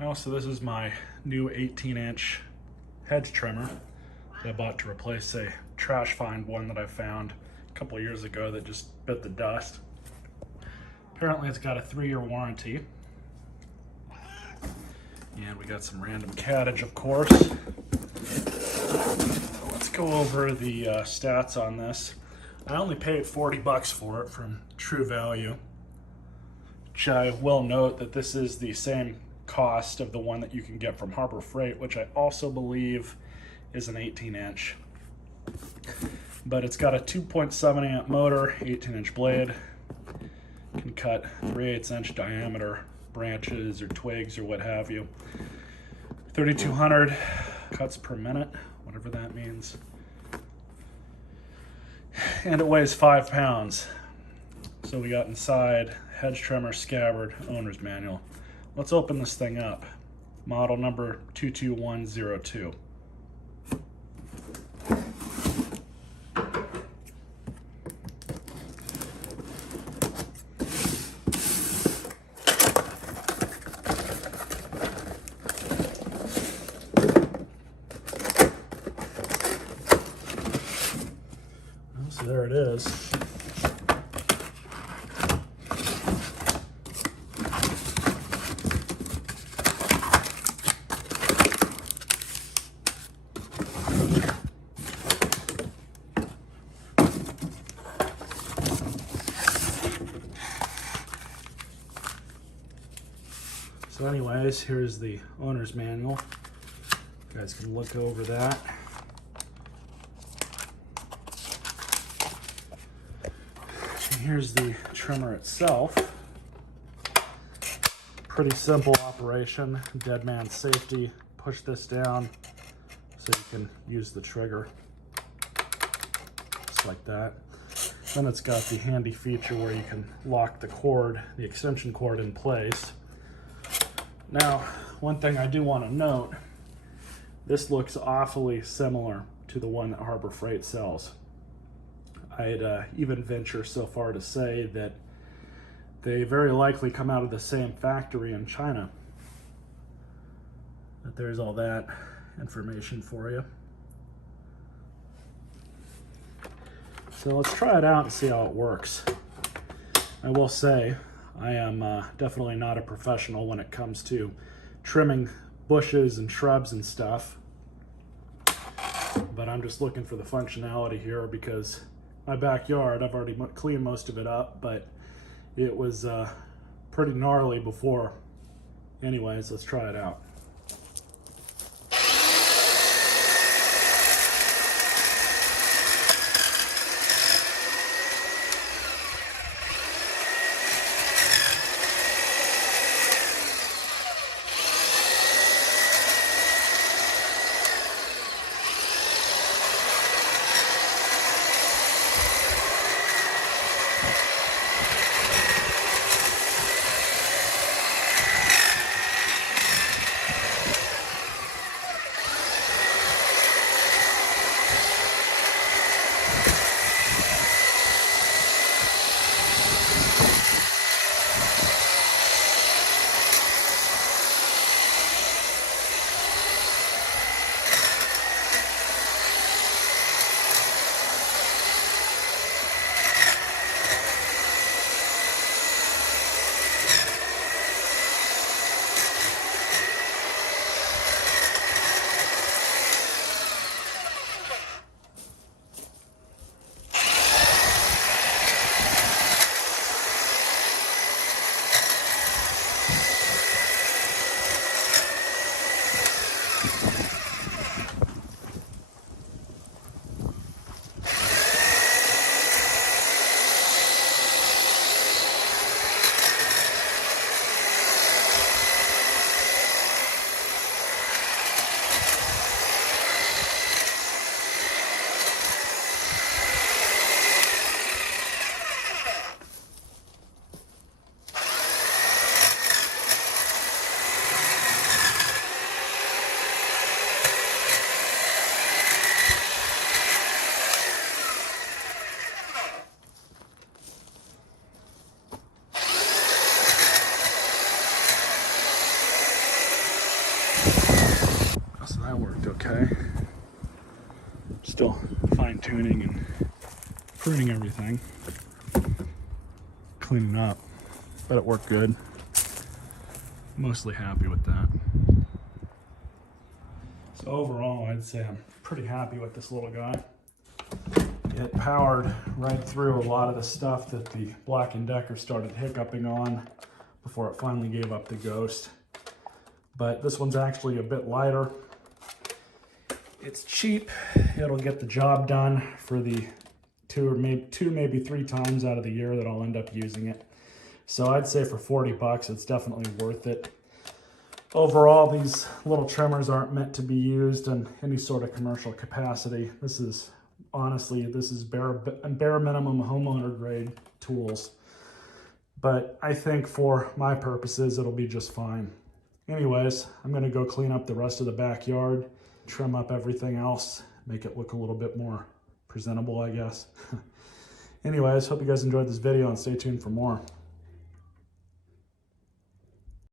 Well, so this is my new 18-inch hedge trimmer that I bought to replace a trash find one that I found a couple of years ago that just bit the dust. Apparently it's got a 3-year warranty. And we got some random cattage, of course. Let's go over the stats on this. I only paid 40 bucks for it from True Value, which I will note that this is the same cost of the one that you can get from Harbor Freight, which I also believe is an 18-inch. But it's got a 2.7 amp motor, 18-inch blade, can cut 3/8 inch diameter branches or twigs or what have you. 3,200 cuts per minute, whatever that means. And it weighs 5 pounds. So we got inside hedge trimmer, scabbard, owner's manual. Let's open this thing up. Model number 22102. So there it is. So anyways, here's the owner's manual. You guys can look over that. And here's the trimmer itself. Pretty simple operation, dead man safety. Push this down so you can use the trigger, just like that. Then it's got the handy feature where you can lock the cord, the extension cord, in place. Now, one thing I do want to note, this looks awfully similar to the one that Harbor Freight sells. I'd even venture so far to say that they very likely come out of the same factory in China. But there's all that information for you. So let's try it out and see how it works. I will say, I am definitely not a professional when it comes to trimming bushes and shrubs and stuff. But I'm just looking for the functionality here because my backyard, I've already cleaned most of it up, but it was pretty gnarly before. Anyways, let's try it out. that worked okay. Still fine tuning and pruning everything, cleaning up, but it worked good. Mostly happy with that. So overall, I'd say I'm pretty happy with this little guy. It powered right through a lot of the stuff that the Black & Decker started hiccuping on before it finally gave up the ghost. But this one's actually a bit lighter. It's cheap. It'll get the job done for the two, maybe three times out of the year that I'll end up using it. So I'd say for 40 bucks, it's definitely worth it. Overall, these little trimmers aren't meant to be used in any sort of commercial capacity. This is, honestly, this is bare minimum homeowner grade tools. But I think for my purposes, it'll be just fine. Anyways, I'm gonna go clean up the rest of the backyard, trim up everything else, make it look a little bit more presentable, I guess. Anyways, hope you guys enjoyed this video and stay tuned for more.